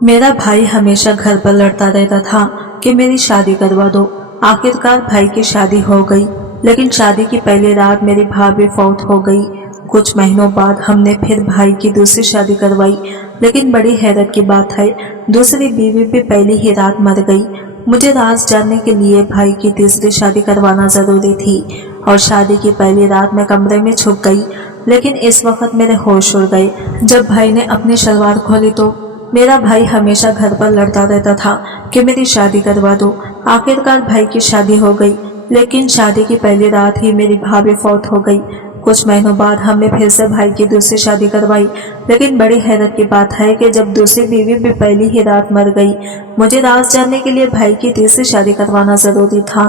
मेरा भाई हमेशा घर पर लड़ता रहता था कि मेरी शादी करवा दो। आखिरकार भाई की शादी हो गई, लेकिन शादी की पहली रात मेरी भाभी फौत हो गई। कुछ महीनों बाद हमने फिर भाई की दूसरी शादी करवाई, लेकिन बड़ी हैरत की बात है, दूसरी बीवी भी पहली ही रात मर गई। मुझे राज जानने के लिए भाई की तीसरी शादी करवाना जरूरी थी और शादी की पहली रात मैं कमरे में छुप गई, लेकिन इस वक्त मेरे होश उड़ गए जब भाई ने अपनी सलवार खोली तो मेरा भाई हमेशा घर पर लड़ता रहता था कि मेरी शादी करवा दो। आखिरकार भाई की शादी हो गई, लेकिन शादी की पहली रात ही मेरी भाभी फौत हो गई। कुछ महीनों बाद हमने फिर से भाई की दूसरी शादी करवाई, लेकिन बड़ी हैरत की बात है कि जब दूसरी बीवी भी पहली ही रात मर गई। मुझे राज जानने के लिए भाई की तीसरी शादी करवाना जरूरी था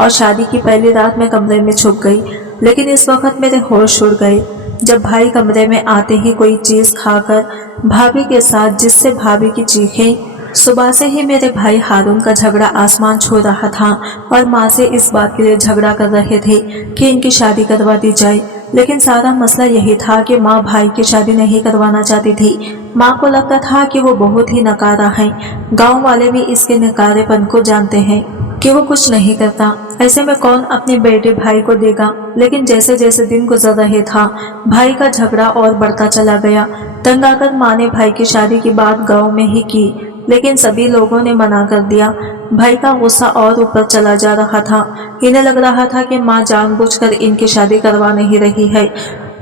और शादी की पहली रात मैं कमरे में छुप गई, लेकिन इस वक्त मेरे होश उड़ गए जब भाई कमरे में आते ही कोई चीज खाकर भाभी के साथ, जिससे भाभी की चीखें। सुबह से ही मेरे भाई हारून का झगड़ा आसमान छू रहा था और माँ से इस बात के लिए झगड़ा कर रहे थे कि इनकी शादी करवा दी जाए, लेकिन सारा मसला यही था कि माँ भाई की शादी नहीं करवाना चाहती थी। माँ को लगता था कि वो बहुत ही नकारा है। गांव वाले भी इसके नकारेपन को जानते हैं कि वो कुछ नहीं करता, ऐसे में कौन अपने बेटे भाई को देगा। लेकिन जैसे जैसे दिन गुजर रहे था, भाई का झगड़ा और बढ़ता चला गया। तंग आकर माँ ने भाई की शादी की बात गांव में ही की, लेकिन सभी लोगों ने मना कर दिया। भाई का गुस्सा और ऊपर चला जा रहा था। इन्हें लग रहा था कि माँ जानबूझकर इनकी शादी करवा नहीं रही है।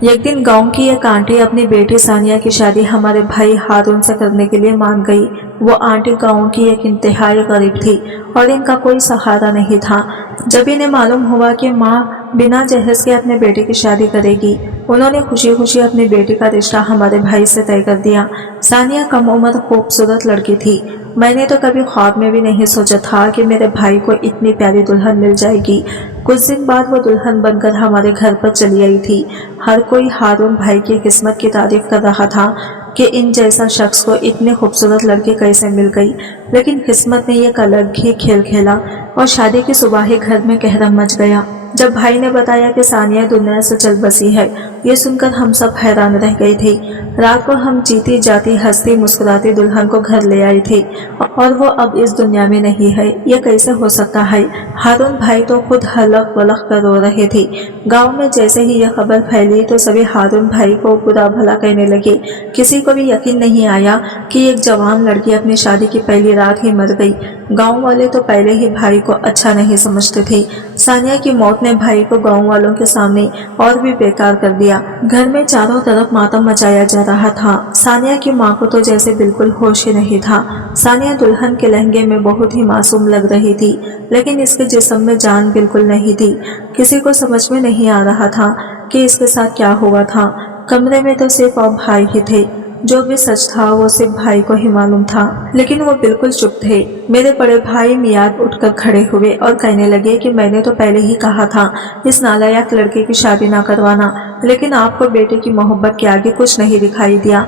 एक दिन गांव की एक आंटी अपनी बेटी सानिया की शादी हमारे भाई हारून से करने के लिए मान गई। वो आंटी गांव की एक इंतहाई गरीब थी और इनका कोई सहारा नहीं था। जब इन्हें मालूम हुआ कि माँ बिना जहेज के अपने बेटे की शादी करेगी, उन्होंने खुशी खुशी अपनी बेटी का रिश्ता हमारे भाई से तय कर दिया। सानिया कम उम्र खूबसूरत लड़की थी। मैंने तो कभी ख्वाब में भी नहीं सोचा था कि मेरे भाई को इतनी प्यारी दुल्हन मिल जाएगी। कुछ दिन बाद वो दुल्हन बनकर हमारे घर पर चली आई थी। हर कोई हारून भाई की किस्मत की तारीफ कर रहा था कि इन जैसा शख्स को इतनी खूबसूरत लड़की कैसे मिल गई, लेकिन किस्मत ने एक अलग ही खेल खेला और शादी की सुबह ही घर में कहरम मच गया। जब भाई ने बताया कि सानिया दुनिया से चल बसी है, ये सुनकर हम सब हैरान रह गए थे। रात को हम जीती जाती हंसती मुस्कुराती दुल्हन को घर ले आए थे और वो अब इस दुनिया में नहीं है। ये कैसे हो सकता है? हारून भाई तो खुद हलक वलक कर रो रहे थे। गांव में जैसे ही यह खबर फैली तो सभी हारून भाई को बुरा भला कहने लगे। किसी को भी यकीन नहीं आया कि एक जवान लड़की अपनी शादी की पहली रात ही मर गई। गांव वाले तो पहले ही भाई को अच्छा नहीं समझते थे। सानिया की मौत ने भाई को गांव वालों के सामने और भी बेकार कर दिया। घर में चारों तरफ मातम मचाया जा रहा था। सानिया की माँ को तो जैसे बिल्कुल होश ही नहीं था। सानिया दुल्हन के लहंगे में बहुत ही मासूम लग रही थी, लेकिन इसके जिस्म में जान बिल्कुल नहीं थी। किसी को समझ में नहीं आ रहा था कि इसके साथ क्या हुआ था। कमरे में तो सिर्फ और भाई ही थे। जो भी सच था वो सिर्फ भाई को ही मालूम था, लेकिन वो बिल्कुल चुप थे। मेरे बड़े भाई मियाद उठकर खड़े हुए और कहने लगे कि मैंने तो पहले ही कहा था इस नालायक लड़के की शादी ना करवाना, लेकिन आपको बेटे की मोहब्बत के आगे कुछ नहीं दिखाई दिया।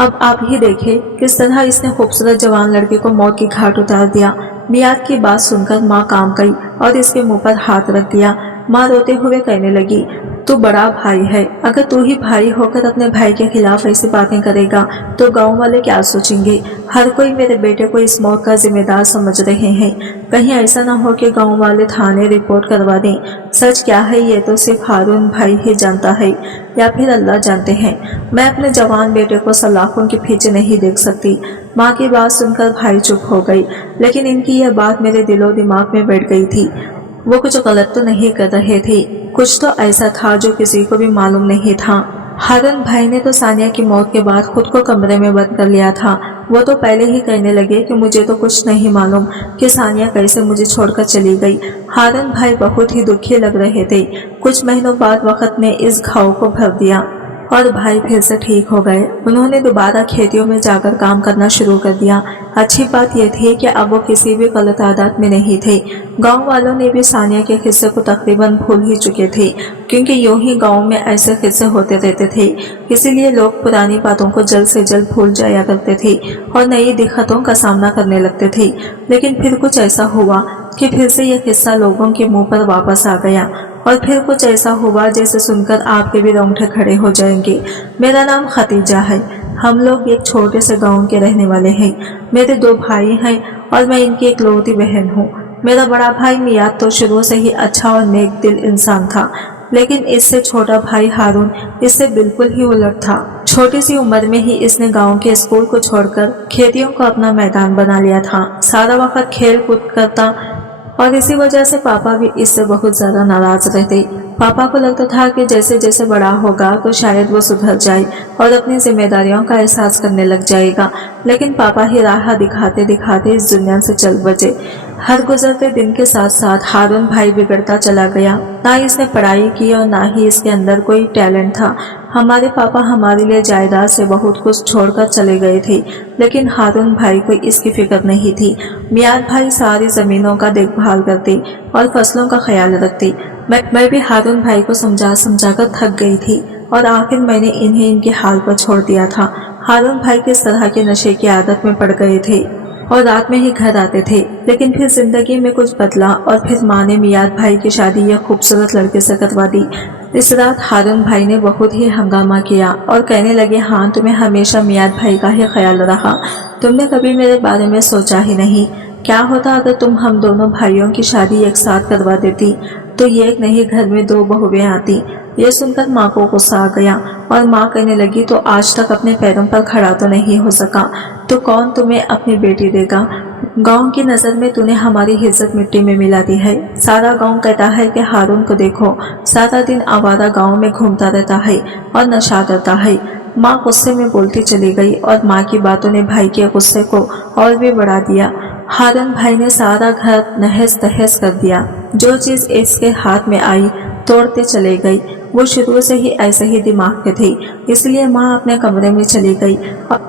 अब आप ही देखें किस तरह इसने खूबसूरत जवान लड़के को मौत की घाट उतार दिया। मियाद की बात सुनकर माँ काम गई और इसके मुंह पर हाथ रख दिया। माँ रोते हुए कहने लगी, तू बड़ा भाई है, अगर तू ही भाई होकर अपने भाई के खिलाफ ऐसी बातें करेगा तो गांव वाले क्या सोचेंगे। हर कोई मेरे बेटे को इस मौत का जिम्मेदार समझ रहे हैं। कहीं ऐसा ना हो कि गांव वाले थाने रिपोर्ट करवा दें। सच क्या है ये तो सिर्फ हारून भाई ही जानता है या फिर अल्लाह जानते हैं। मैं अपने जवान बेटे को सलाखों के पीछे नहीं देख सकती। माँ की बात सुनकर भाई चुप हो गई, लेकिन इनकी यह बात मेरे दिलो दिमाग में बैठ गई थी। वो कुछ गलत तो नहीं कर रहे थे, कुछ तो ऐसा था जो किसी को भी मालूम नहीं था। हारून भाई ने तो सानिया की मौत के बाद खुद को कमरे में बंद कर लिया था। वो तो पहले ही कहने लगे कि मुझे तो कुछ नहीं मालूम कि सानिया कैसे मुझे छोड़कर चली गई। हारून भाई बहुत ही दुखी लग रहे थे। कुछ महीनों बाद वक्त ने इस घाव को भर दिया और भाई फिर से ठीक हो गए। उन्होंने दोबारा खेतियों में जाकर काम करना शुरू कर दिया। अच्छी बात यह थी कि अब वो किसी भी गलत आदत में नहीं थे। गांव वालों ने भी सानिया के किस्से को तकरीबन भूल ही चुके थे, क्योंकि यूं ही गांव में ऐसे किस्से होते रहते थे। इसीलिए लोग पुरानी बातों को जल्द से जल्द भूल जाया करते थे और नई दिक्कतों का सामना करने लगते थे। लेकिन फिर कुछ ऐसा हुआ कि फिर से यह किस्सा लोगों के मुंह पर वापस आ गया और फिर कुछ ऐसा हुआ जैसे सुनकर आपके भी रोंगटे खड़े हो जाएंगे। मेरा नाम खतीजा है। हम लोग एक छोटे से गांव के रहने वाले हैं। मेरे 2 भाई हैं और मैं इनकी इकलौती बहन हूँ। मेरा बड़ा भाई मियाद तो शुरू से ही अच्छा और नेक दिल इंसान था, लेकिन इससे छोटा भाई हारून इससे बिल्कुल ही उलट था। छोटी सी उम्र में ही इसने गांव के स्कूल को छोड़कर खेतियों को अपना मैदान बना लिया था। सारा वक्त खेल कूद करता और इसी वजह से पापा भी इससे बहुत ज्यादा नाराज रहते। पापा को लगता था कि जैसे जैसे बड़ा होगा तो शायद वो सुधर जाए और अपनी जिम्मेदारियों का एहसास करने लग जाएगा, लेकिन पापा ही राह दिखाते दिखाते इस दुनिया से चल बसे। हर गुजरते दिन के साथ साथ हारून भाई बिगड़ता चला गया। ना इसने पढ़ाई की और ना ही इसके अंदर कोई टैलेंट था। हमारे पापा हमारे लिए जायदाद से बहुत कुछ छोड़कर चले गए थे, लेकिन हारून भाई को इसकी फिक्र नहीं थी। मियाद भाई सारी जमीनों का देखभाल करते और फसलों का ख्याल रखते। मैं भी हारून भाई को समझा समझा कर थक गई थी और आखिर मैंने इन्हें इनके हाल पर छोड़ दिया था। हारून भाई किस तरह के नशे की आदत में पड़ गए थे और रात में ही घर आते थे, लेकिन फिर जिंदगी में कुछ बदला और फिर माँ ने मियाद भाई की शादी यह खूबसूरत लड़के से करवा दी। इस रात हारून भाई ने बहुत ही हंगामा किया और कहने लगे, हाँ तुम्हें हमेशा मियाद भाई का ही ख्याल रखा, तुमने कभी मेरे बारे में सोचा ही नहीं। क्या होता अगर तुम हम दोनों भाइयों की शादी एक साथ करवा देती तो ये एक नहीं घर में 2 बहुएं आती। ये सुनकर माँ को गुस्सा आ गया और माँ कहने लगी, तो आज तक अपने पैरों पर खड़ा तो नहीं हो सका तो कौन तुम्हें अपनी बेटी देगा? गांव की नजर में तूने हमारी इज्जत मिट्टी में मिला दी है। सारा गांव कहता है कि हारून को देखो, सारा दिन आवारा गांव में घूमता रहता है और नशा करता है। माँ गुस्से में बोलती चली गई और माँ की बातों ने भाई के गुस्से को और भी बढ़ा दिया। हारून भाई ने सारा घर नहस तहस कर दिया। जो चीज इसके हाथ में आई तोड़ते चले गई। वो शुरू से ही ऐसे ही दिमाग के थे, इसलिए माँ अपने कमरे में चली गई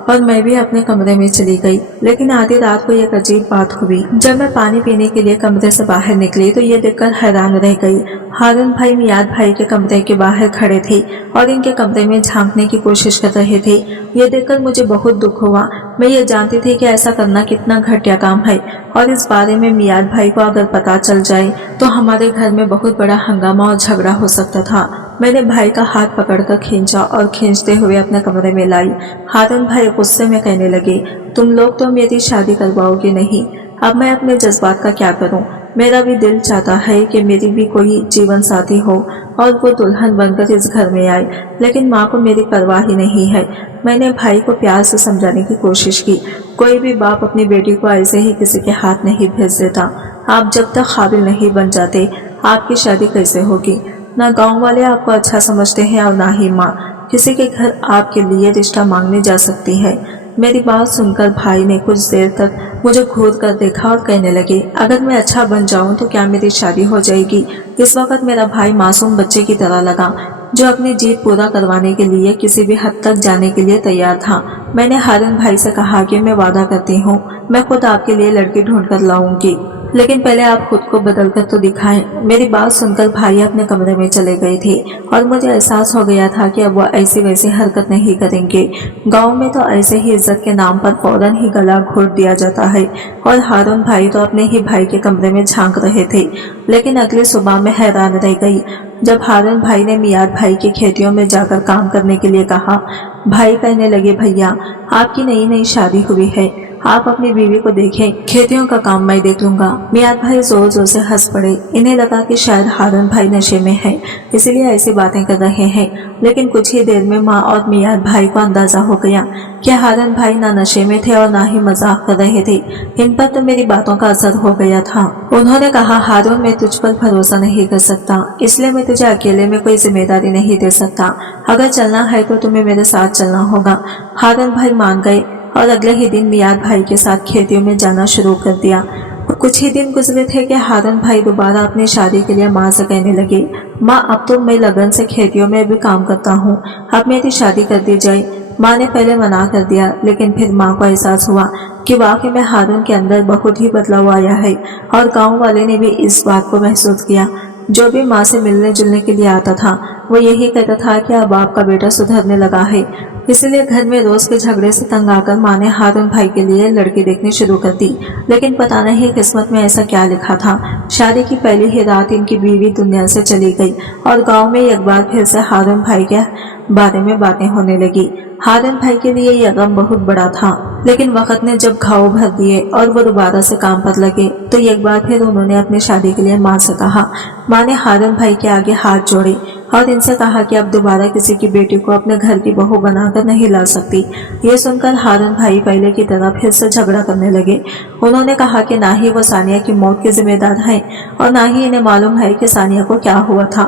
और मैं भी अपने कमरे में चली गई। लेकिन आधी रात को एक अजीब बात हुई। जब मैं पानी पीने के लिए कमरे से बाहर निकली तो ये देखकर हैरान रह गई। हारून भाई मियाद भाई के कमरे के बाहर खड़े थे और इनके कमरे में झांकने की कोशिश कर रहे थे। ये देखकर मुझे बहुत दुख हुआ। मैं ये जानती थी कि ऐसा करना कितना घटिया काम है और इस बारे में मियाद भाई को अगर पता चल जाए तो हमारे घर में बहुत बड़ा हंगामा और झगड़ा हो सकता था। मैंने भाई का हाथ पकड़कर खींचा और खींचते हुए अपने कमरे में लाई। हारून भाई गुस्से में कहने लगे, तुम लोग तो मेरी शादी करवाओगे नहीं। अब मैं अपने जज्बात का क्या करूं? मेरा भी दिल चाहता है कि मेरी भी कोई जीवन साथी हो और वो दुल्हन बनकर इस घर में आए, लेकिन माँ को मेरी परवाह ही नहीं है। मैंने भाई को प्यार से समझाने की कोशिश की। कोई भी बाप अपनी बेटी को ऐसे ही किसी के हाथ नहीं भेज देता। आप जब तक काबिल नहीं बन जाते आपकी शादी कैसे होगी? ना गांव वाले आपको अच्छा समझते हैं और ना ही माँ किसी के घर आपके लिए रिश्ता मांगने जा सकती है। मेरी बात सुनकर भाई ने कुछ देर तक मुझे घूर कर देखा और कहने लगे, अगर मैं अच्छा बन जाऊं तो क्या मेरी शादी हो जाएगी? इस वक्त मेरा भाई मासूम बच्चे की तरह लगा जो अपनी जीत पूरा करवाने के लिए किसी भी हद तक जाने के लिए तैयार था। मैंने हारून भाई से कहा कि मैं वादा करती हूँ मैं खुद आपके लिए लड़की ढूंढ कर लाऊंगी, लेकिन पहले आप खुद को बदल कर तो दिखाएं। मेरी बात सुनकर भाई अपने कमरे में चले गए थे और मुझे एहसास हो गया था कि अब वो ऐसी वैसी हरकत नहीं करेंगे। गांव में तो ऐसे ही इज्जत के नाम पर फौरन ही गला घोट दिया जाता है और हारून भाई तो अपने ही भाई के कमरे में झांक रहे थे। लेकिन अगली सुबह में हैरान रह गई जब हारून भाई ने मियाद भाई की खेतियों में जाकर काम करने के लिए कहा। भाई कहने लगे, भैया आपकी नई नई शादी हुई है, आप अपनी बीवी को देखें, खेतियों का काम मैं देख लूंगा। मियाद भाई जोर जोर से हंस पड़े। इन्हें लगा कि शायद हारून भाई नशे में है इसलिए ऐसी बातें कर रहे हैं, लेकिन कुछ ही देर में माँ और मियाद भाई को अंदाजा हो गया कि हारून भाई ना नशे में थे और ना ही मजाक कर रहे थे। इन पर तो मेरी बातों का असर हो गया था। उन्होंने कहा, हारून मैं तुझ पर भरोसा नहीं कर सकता, इसलिए मैं तुझे अकेले में कोई जिम्मेदारी नहीं दे सकता। अगर चलना है तो तुम्हें मेरे साथ चलना होगा। हारून भाई मान गए और अगले ही दिन मियाद भाई के साथ खेतियों में जाना शुरू कर दिया। कुछ ही दिन गुजरे थे कि हारून भाई दोबारा अपनी शादी के लिए माँ से कहने लगे, माँ अब तो मैं लगन से खेतियों में भी काम करता हूँ, अब मेरी शादी कर दी जाए। माँ ने पहले मना कर दिया, लेकिन फिर माँ को एहसास हुआ कि वाकई में हारून के अंदर बहुत ही बदलाव आया है और गाँव वाले ने भी इस बात को महसूस किया। जो भी माँ से मिलने जुलने के लिए आता था वो यही कहता था कि अब आपका बेटा सुधरने लगा है। इसलिए घर में रोज के झगड़े से तंग आकर माँ ने हारून भाई के लिए लड़की देखनी शुरू कर दी। लेकिन पता नहीं किस्मत में ऐसा क्या लिखा था। शादी की पहली ही रात इनकी बीवी दुनिया से चली गई और गांव में एक बार फिर से हारून भाई के बारे में बातें होने लगी। हारून भाई के लिए यह गम बहुत बड़ा था, लेकिन वक्त ने जब घाव भर दिए और वो दोबारा से काम पर लगे तो एक बार फिर उन्होंने अपनी शादी के लिए माँ से कहा। माँ ने हारून भाई के आगे हाथ जोड़े और इनसे कहा कि अब दोबारा किसी की बेटी को अपने घर की बहू बनाकर नहीं ला सकती। ये सुनकर हारून भाई पहले की तरह फिर से झगड़ा करने लगे। उन्होंने कहा कि ना ही वो सानिया की मौत के जिम्मेदार हैं और ना ही इन्हें मालूम है कि सानिया को क्या हुआ था।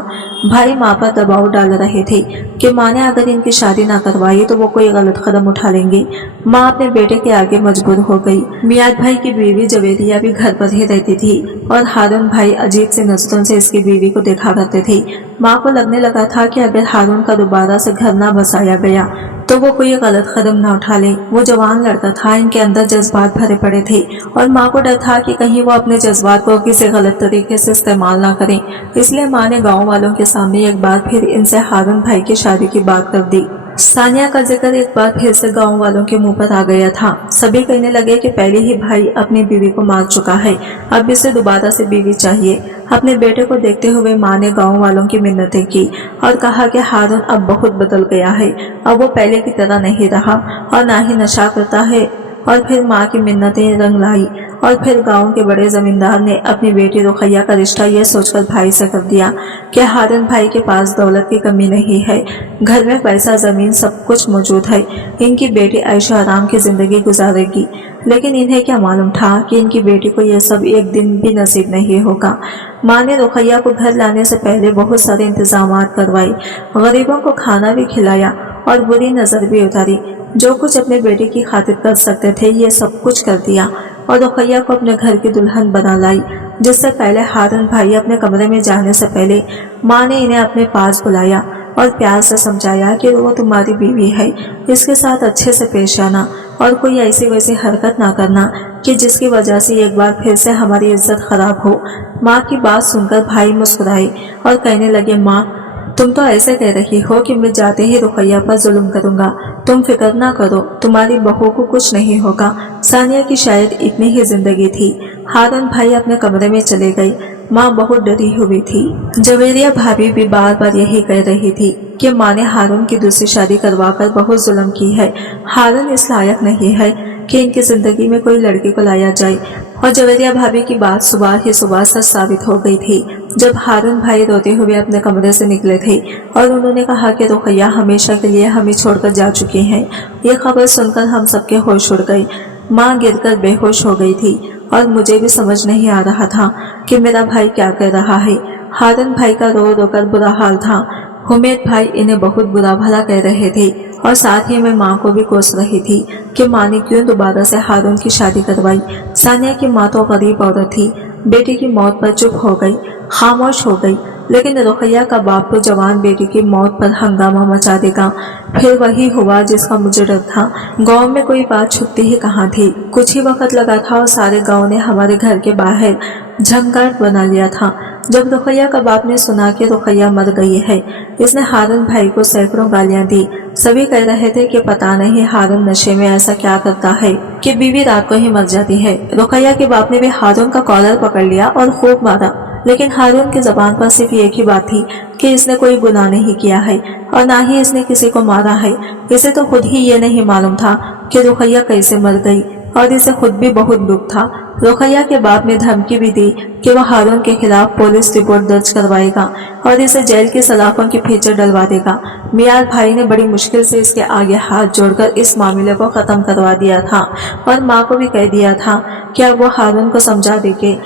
भाई माँ पर दबाव डाल रहे थे कि माँ ने अगर इनकी शादी ना करवाई तो वो कोई गलत कदम उठा लेंगे। माँ अपने बेटे के आगे मजबूर हो गई। मियाद भाई की बीवी जवेरिया भी घर पर ही रहती थी और हारून भाई अजीब सी नजरों से इसकी बीवी को देखा करते थे। माँ को लगने लगा था कि अगर हारून का दोबारा से घर ना बसाया गया तो वो कोई गलत कदम ना उठा ले। वो जवान लड़का था, इनके अंदर जज्बात भरे पड़े थे और माँ को डर था कि कहीं वो अपने जज्बात को किसी गलत तरीके से इस्तेमाल ना करें। इसलिए माँ ने गाँव वालों के सामने एक बार फिर इनसे हारून भाई की शादी की बात कर दी। सानिया का जिक्र एक बार फिर से गांव वालों के मुंह पर आ गया था। सभी कहने लगे कि पहले ही भाई अपनी बीवी को मार चुका है, अब इसे दोबारा से बीवी चाहिए। अपने बेटे को देखते हुए माँ ने गांव वालों की मिन्नतें की और कहा कि हारून अब बहुत बदल गया है, अब वो पहले की तरह नहीं रहा और ना ही नशा करता है। और फिर माँ की मिन्नतें रंग लाई और फिर गांव के बड़े जमींदार ने अपनी बेटी रुखैया का रिश्ता यह सोचकर भाई से कर दिया कि हारून भाई के पास दौलत की कमी नहीं है, घर में पैसा जमीन सब कुछ मौजूद है, इनकी बेटी ऐशो आराम की जिंदगी गुजारेगी। लेकिन इन्हें क्या मालूम था कि इनकी बेटी को यह सब एक दिन भी नसीब नहीं होगा। माँ ने रुखैया को घर लाने से पहले बहुत सारे इंतजाम करवाए, गरीबों को खाना भी खिलाया और बुरी नजर भी उतारी। जो कुछ अपने बेटे की खातिर कर सकते थे ये सब कुछ कर दिया और रुखैया को अपने घर की दुल्हन बना लाई। जिससे पहले हारून भाई अपने कमरे में जाने से पहले माँ ने इन्हें अपने पास बुलाया और प्यार से समझाया कि वो तुम्हारी बीवी है, इसके साथ अच्छे से पेश आना और कोई ऐसी वैसी हरकत ना करना कि जिसकी वजह से एक बार फिर से हमारी इज्जत खराब हो। माँ की बात सुनकर भाई मुस्कुराए और कहने लगे, माँ तुम तो ऐसे कह रही हो कि मैं जाते ही रुखैया पर जुल्म करूंगा, तुम फिक्र ना करो, तुम्हारी बहू को कुछ नहीं होगा। सानिया की शायद इतनी ही जिंदगी थी। हारून भाई अपने कमरे में चले गए। माँ बहुत डरी हुई थी। जवेरिया भाभी भी बार बार यही कह रही थी कि माँ ने हारून की दूसरी शादी करवाकर बहुत जुल्म की है। हारून इस लायक नहीं है कि इनकी जिंदगी में कोई लड़की को लाया जाए। और जवेरिया भाभी की बात सुबह ही सुबह सच साबित हो गई थी जब हारून भाई रोते हुए अपने कमरे से निकले थे और उन्होंने कहा कि रुखैया हमेशा के लिए हमें छोड़कर जा चुकी हैं। ये खबर सुनकर हम सबके होश उड़ गए। माँ गिरकर बेहोश हो गई थी और मुझे भी समझ नहीं आ रहा था कि मेरा भाई क्या कह रहा है। हारून भाई का रो रो कर बुरा हाल था। हुमैद भाई इन्हें बहुत बुरा भला कह रहे थे और साथ ही मैं माँ को भी कोस रही थी कि माँ ने क्यों दोबारा से हारून की शादी करवाई। सानिया की माँ तो गरीब औरत थी, बेटी की मौत पर चुप हो गई, खामोश हो गई। लेकिन रुखैया का बाप तो जवान बेटी की मौत पर हंगामा मचा देगा। फिर वही हुआ जिसका मुझे डर था। गांव में कोई बात छुपती ही कहाँ थी। कुछ ही वक्त लगा था और सारे गांव ने हमारे घर के बाहर झंकार बना लिया था। जब रुखैया का बाप ने सुना कि रुखैया मर गई है, इसने हारून भाई को सैकड़ों गालियां दी। सभी कह रहे थे कि पता नहीं हारून नशे में ऐसा क्या करता है कि बीवी रात को ही मर जाती है। रुखैया के बाप ने भी हारून का कॉलर पकड़ लिया और खूब मारा, लेकिन हारून की जबान पर सिर्फ एक ही बात थी कि इसने कोई गुनाह नहीं किया है और ना ही इसने किसी को मारा है। इसे तो खुद ही ये नहीं मालूम था कि रुखैया कैसे मर गई और इसे खुद भी बहुत दुख था। रुखैया के बाप ने धमकी भी दी कि वह हारून के खिलाफ पुलिस रिपोर्ट दर्ज करवाएगा और इसे जेल की सलाखों की फीचर डलवा देगा। मियाद भाई ने बड़ी मुश्किल से इसके आगे हाथ जोड़कर इस मामले को खत्म करवा दिया था और माँ को भी कह दिया था कि अब वो हारून को समझा देंगे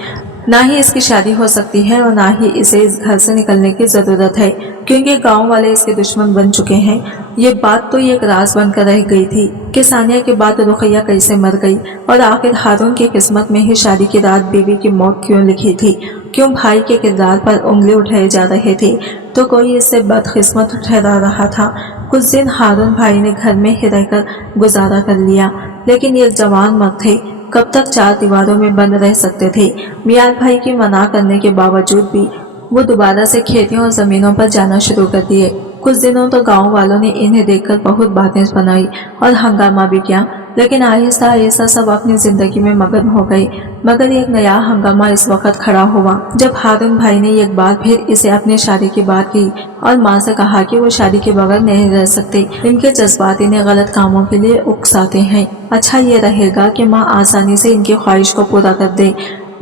ना ही इसकी शादी हो सकती है और ना ही इसे इस घर से निकलने की जरूरत है, क्योंकि गांव वाले इसके दुश्मन बन चुके हैं। ये बात तो एक राज बनकर रह गई थी कि सानिया के बाद रुखैया कैसे मर गई और आखिर हारून की किस्मत में ही शादी की रात बीवी की मौत क्यों लिखी थी। क्यों भाई के किरदार पर उंगली उठाए जा रहे थे तो कोई इससे बदकिस्मत ठहरा रहा था। कुछ दिन हारून भाई ने घर में ही रहकर गुजारा कर लिया, लेकिन ये जवान मर्द थे, कब तक चार दीवारों में बंद रह सकते थे। मियाद भाई की मना करने के बावजूद भी वो दोबारा से खेतियों और जमीनों पर जाना शुरू कर दिए। कुछ दिनों तो गांव वालों ने इन्हें देखकर बहुत बातें बनाई और हंगामा भी किया। लेकिन आहिस्ता आहिस्ता सब अपनी जिंदगी में मगन हो गए। मगर एक नया हंगामा इस वक्त खड़ा हुआ जब हारून भाई ने एक बार फिर इसे अपनी शादी की बात की और माँ से कहा कि वो शादी के बगैर नहीं रह सकते। इनके जज्बात इन्हें गलत कामों के लिए उकसाते हैं। अच्छा ये रहेगा कि माँ आसानी से इनकी ख्वाहिश को पूरा कर दे।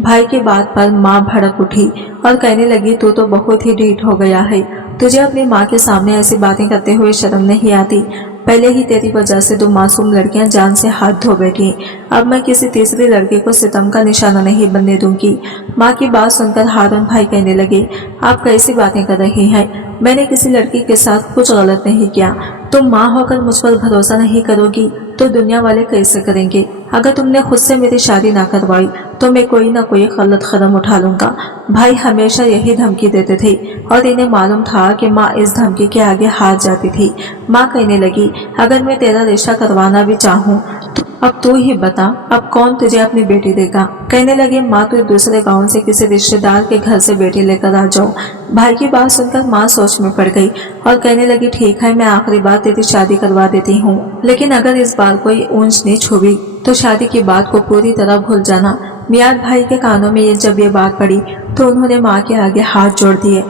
भाई की बात पर माँ भड़क उठी और कहने लगी, तू तो बहुत ही ढीठ हो गया है। तुझे अपनी माँ के सामने ऐसी बातें करते हुए शर्म नहीं आती? पहले ही तेरी वजह से दो मासूम लड़कियां जान से हाथ धो बैठी। अब मैं किसी तीसरी लड़की को सितम का निशाना नहीं बनने दूंगी। माँ की बात सुनकर हारून भाई कहने लगे, आप कैसी बातें कर रही हैं? मैंने किसी लड़की के साथ कुछ गलत नहीं किया। तुम माँ होकर मुझ पर भरोसा नहीं करोगी तो दुनिया वाले कैसे करेंगे? अगर तुमने खुद से मेरी शादी ना करवाई तो मैं कोई ना कोई गलत कदम उठा लूंगा। भाई हमेशा यही धमकी देते थे और इन्हें मालूम था कि माँ इस धमकी के आगे हार जाती थी। माँ कहने लगी, अगर मैं तेरा रिश्ता करवाना भी चाहूँ तो अब तू ही बता, अब कौन तुझे अपनी बेटी देगा? कहने लगे, माँ तू दूसरे गांव से किसी रिश्तेदार के घर से बेटी लेकर आ जाओ। भाई की बात सुनकर माँ सोच में पड़ गई और कहने लगी, ठीक है, मैं आखिरी बार तेरी शादी करवा देती हूँ, लेकिन अगर इस बार कोई ऊंच नीच हुई तो शादी की बात को पूरी तरह भूल जाना। मियाद भाई के कानों में जब ये बात पड़ी तो उन्होंने माँ के आगे हाथ जोड़ दिए।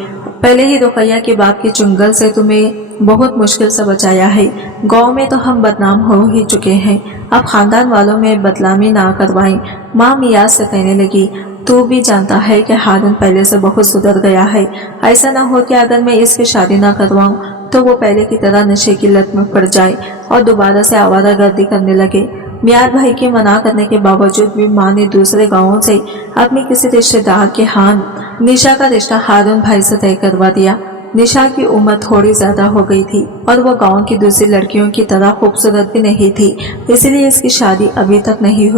पहले ही रुकैया के बाप के चुंगल से तुम्हें बहुत मुश्किल से बचाया है। गांव में तो हम बदनाम हो ही चुके हैं, अब खानदान वालों में बदनामी ना करवाएं। माँ मियाज से कहने लगी, तू भी जानता है कि हारून पहले से बहुत सुधर गया है। ऐसा ना हो कि अगर मैं इसकी शादी ना करवाऊं तो वो पहले की तरह नशे की लत में पड़ जाए और दोबारा से आवारागर्दी करने लगे। मियाद भाई के मना करने के बावजूद भी माँ ने दूसरे गांवों से अपने किसी रिश्तेदार के हाथ निशा का रिश्ता हारून भाई से तय करवा दिया। निशा की उम्र थोड़ी ज्यादा हो गई थी और वो गांव की दूसरी लड़कियों की तरह खूबसूरत भी नहीं थी, इसलिए इसकी शादी अभी तक नहीं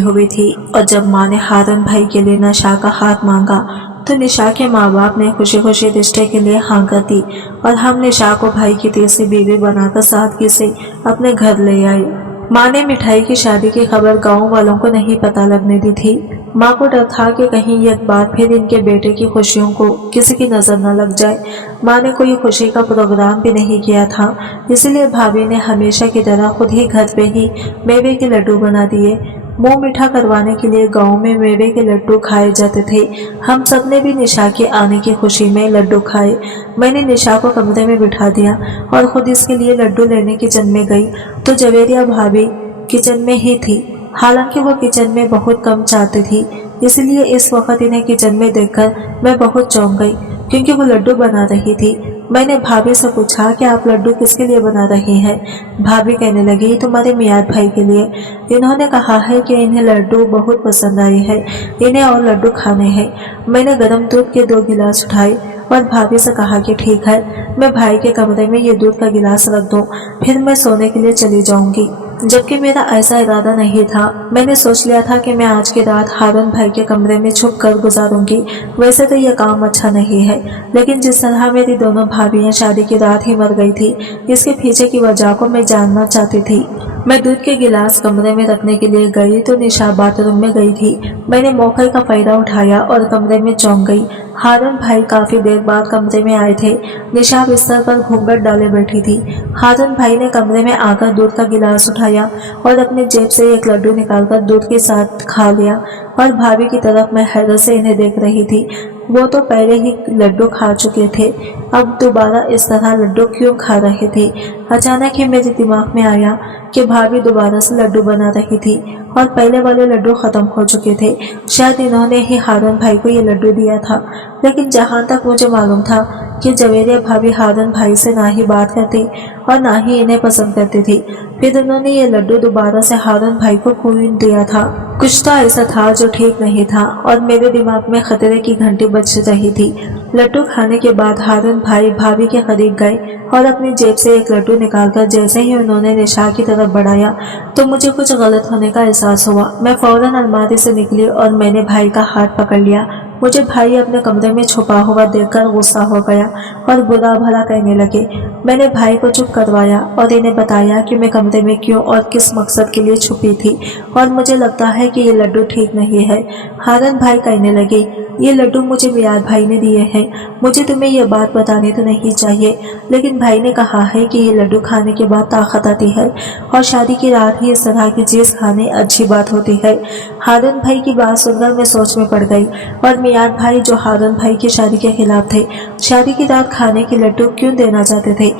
हुई थी। और जब माँ ने हारून भाई के लिए निशा का हाथ मांगा तो निशा के माँ बाप ने खुशी खुशी रिश्ते के लिए हाँ कर दी और हम निशा को भाई की तीसरी बीवी बनाकर सादगी से अपने घर ले आए। माँ ने मिठाई की शादी की खबर गांव वालों को नहीं पता लगने दी थी। माँ को डर था कि कहीं एक बार फिर इनके बेटे की खुशियों को किसी की नजर न लग जाए। माँ ने कोई खुशी का प्रोग्राम भी नहीं किया था, इसलिए भाभी ने हमेशा की तरह खुद ही घर पे ही मेवे के लड्डू बना दिए। मुंह मीठा करवाने के लिए गांव में मेवे के लड्डू खाए जाते थे। हम सब ने भी निशा के आने की खुशी में लड्डू खाए। मैंने निशा को कमरे में बिठा दिया और खुद इसके लिए लड्डू लेने किचन में गई तो जवेरिया भाभी किचन में ही थी। हालांकि वो किचन में बहुत कम चाहती थी, इसलिए इस वक्त इन्हें किचन में देखकर मैं बहुत चौंक गई क्योंकि वो लड्डू बना रही थी। मैंने भाभी से पूछा कि आप लड्डू किसके लिए बना रही हैं? भाभी कहने लगी, तुम्हारे मियाद भाई के लिए। इन्होंने कहा है कि इन्हें लड्डू बहुत पसंद आए हैं, इन्हें और लड्डू खाने हैं। मैंने गर्म दूध के 2 गिलास उठाए और भाभी से कहा कि ठीक है, मैं भाई के कमरे में ये दूध का गिलास रख दूं, फिर मैं सोने के लिए चली जाऊंगी। जबकि मेरा ऐसा इरादा नहीं था। मैंने सोच लिया था कि मैं आज की रात हारून भाई के कमरे में छुप कर गुजारूंगी। वैसे तो यह काम अच्छा नहीं है, लेकिन जिस तरह मेरी दोनों भाभियां शादी की रात ही मर गई थी, इसके पीछे की वजह को मैं जानना चाहती थी। मैं दूध के गिलास कमरे में रखने के लिए गई तो निशा बाथरूम में गई थी। मैंने मौके का फायदा उठाया और कमरे में चौंक गई। हारून भाई काफी देर बाद कमरे में आए थे। निशा बिस्तर पर घूंघट डाले बैठी थी। हारून भाई ने कमरे में आकर दूध का गिलास उठाया और अपने जेब से एक लड्डू निकालकर दूध के साथ खा लिया और भाभी की तरफ मैं हैरत से इन्हें देख रही थी। वो तो पहले ही लड्डू खा चुके थे, अब दोबारा इस तरह लड्डू क्यों खा रहे थे? अचानक ही मेरे दिमाग में आया कि भाभी दोबारा से लड्डू बना रही थी और पहले वाले लड्डू खत्म हो चुके थे। शायद इन्होंने ही हारून भाई को ये लड्डू दिया था। लेकिन जहाँ तक मुझे मालूम था कि जवेरिया भाभी हारून भाई से ना ही बात करती और ना ही इन्हें पसंद करती थी, फिर उन्होंने ये लड्डू दोबारा से हारून भाई को क्यों दिया था? कुछ तो ऐसा था जो ठीक नहीं था और मेरे दिमाग में खतरे की घंटी बज रही थी। लड्डू खाने के बाद हारून भाई भाभी के करीब गए और अपनी जेब से एक लड्डू निकालकर जैसे ही उन्होंने निशा की तरफ बढ़ाया तो मुझे कुछ गलत होने का एहसास हुआ। मैं फौरन अलमारी से निकली और मैंने भाई का हाथ पकड़ लिया। मुझे भाई अपने कमरे में छुपा हुआ देखकर गुस्सा हो गया और बुरा भला कहने लगे। मैंने भाई को चुप करवाया और इन्हें बताया कि मैं कमरे में क्यों और किस मकसद के लिए छुपी थी और मुझे लगता है कि ये लड्डू ठीक नहीं है। हारून भाई कहने लगे, ये लड्डू मुझे मियाद भाई ने दिए हैं मुझे तुम्हें यह बात बतानी तो नहीं चाहिए, लेकिन भाई ने कहा है कि ये लड्डू खाने के बाद ताकत आती है और शादी की रात ही इस तरह की चीज खाने अच्छी बात होती है। हारून भाई की बात सुनकर मैं सोच में पड़ गई और मियाद भाई जो हारून भाई की शादी के खिलाफ थे, शादी की रात खाने के लड्डू क्यों देना चाहते थे,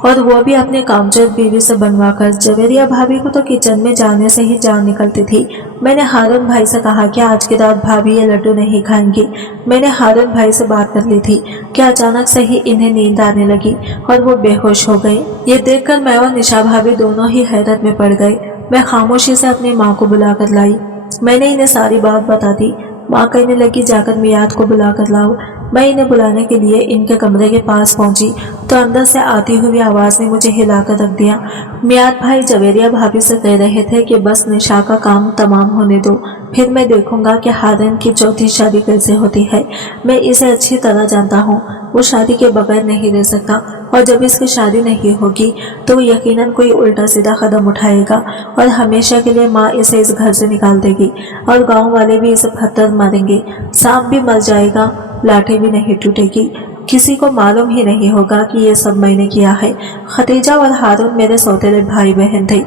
और वो भी अपने कामचोर बीवी से बनवाकर। जवेरिया भाभी को तो किचन में जाने से ही जान निकलती थी। मैंने हारून भाई से कहा कि आज की रात भाभी ये लड्डू नहीं खाएंगी। मैंने हारून भाई से बात कर ली थी कि अचानक से ही इन्हें नींद आने लगी और वो बेहोश हो गए। ये देखकर मैं और निशा भाभी दोनों ही हैरत में पड़ गए। मैं खामोशी से अपनी माँ को बुलाकर लाई। मैंने इन्हें सारी बात बता दी। माँ कहने लगी, जाकर मियाद को बुला कर लाओ। मैं इन्हें बुलाने के लिए इनके कमरे के पास पहुंची तो अंदर से आती हुई आवाज ने मुझे हिलाकर रख दिया। मियाद भाई जवेरिया भाभी से कह रहे थे कि बस निशा का काम तमाम होने दो, फिर मैं देखूंगा कि हारून की चौथी शादी कैसे होती है। मैं इसे अच्छी तरह जानता हूँ, वो शादी के बगैर नहीं रह सकता और जब इसकी शादी नहीं होगी तो वो यकीनन कोई उल्टा सीधा कदम उठाएगा और हमेशा के लिए माँ इसे इस घर से निकाल देगी और गांव वाले भी इसे पत्थर मारेंगे। सांप भी मर जाएगा, लाठी भी नहीं टूटेगी। किसी को मालूम ही नहीं होगा कि ये सब मैंने किया है। खतीजा और हारून मेरे सौतेले भाई बहन थे,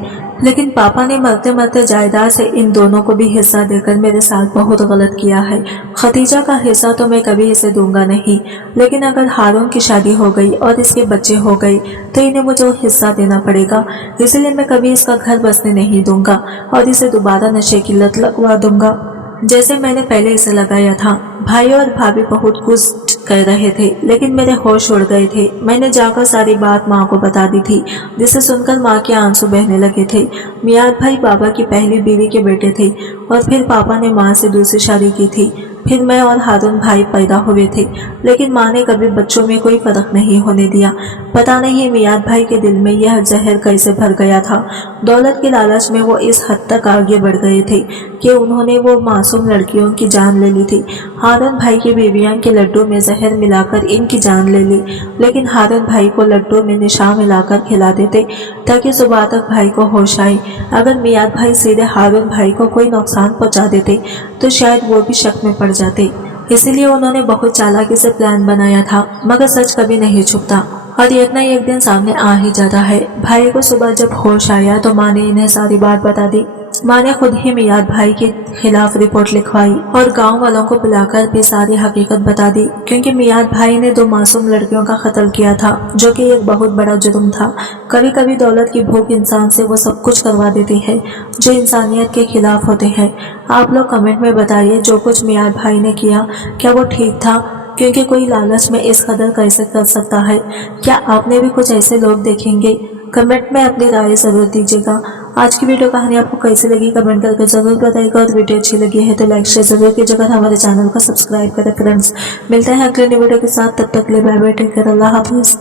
लेकिन पापा ने मरते मरते जायदाद से इन दोनों को भी हिस्सा देकर मेरे साथ बहुत गलत किया है। खतीजा का हिस्सा तो मैं कभी इसे दूंगा नहीं, लेकिन अगर हारून की शादी हो गई और इसके बच्चे हो गए तो इन्हें मुझे हिस्सा देना पड़ेगा। इसलिए मैं कभी इसका घर बसने नहीं दूंगा और इसे दोबारा नशे की लत लगवा दूंगा जैसे मैंने पहले इसे लगाया था। भाई और भाभी बहुत कुछ कह रहे थे, लेकिन मेरे होश उड़ गए थे। मैंने जाकर सारी बात माँ को बता दी थी, जिसे सुनकर माँ के आंसू बहने लगे थे। मियाद भाई बाबा की पहली बीवी के बेटे थे और फिर पापा ने माँ से दूसरी शादी की थी। फिर मैं और हारून भाई पैदा हुए थे, लेकिन माँ ने कभी बच्चों में कोई फर्क नहीं होने दिया। पता नहीं मियाद भाई के दिल में यह जहर कैसे भर गया था। दौलत के लालच में वो इस हद तक आगे बढ़ गए थे कि उन्होंने वो मासूम लड़कियों की जान ले ली थी। हारून भाई की बीवियां के लड्डू में जहर मिलाकर इनकी जान ले ली, लेकिन हारून भाई को लड्डू में निशा मिलाकर खिला देते ताकि सुबह तक भाई को होश आए। अगर मियाद भाई सीधे हारून भाई को कोई नुकसान पहुंचा देते तो शायद वो भी शक में पड़ जाते। इसीलिए उन्होंने बहुत चालाकी से प्लान बनाया था, मगर सच कभी नहीं छुपता और एक न एक दिन सामने आ ही जाता है। भाई को सुबह जब होश आया तो माँ ने इन्हें सारी बात बता दी। माँ ने खुद ही मियाद भाई के खिलाफ रिपोर्ट लिखवाई और गांव वालों को बुलाकर भी सारी हकीकत बता दी, क्योंकि मियाद भाई ने 2 मासूम लड़कियों का कत्ल किया था, जो कि एक बहुत बड़ा जुर्म था। कभी कभी दौलत की भूख इंसान से वो सब कुछ करवा देती है जो इंसानियत के खिलाफ होते हैं। आप लोग कमेंट में बताइए, जो कुछ मियाद भाई ने किया क्या वो ठीक था? क्योंकि कोई लालच में इस कदर कैसे कर सकता है? क्या आपने भी कुछ ऐसे लोग देखेंगे? कमेंट में अपनी राय जरूर दीजिएगा। आज की वीडियो कहानी आपको कैसी लगी कमेंट करके जरूर बताइएगा, और वीडियो अच्छी लगी है तो लाइक शेयर जरूर कीजिएगा, हमारे चैनल को सब्सक्राइब करें फ्रेंड्स। मिलते हैं अगले वीडियो के साथ, तब तक के लिए बाय बाय, टेक केयर, अल्लाह हाफिज।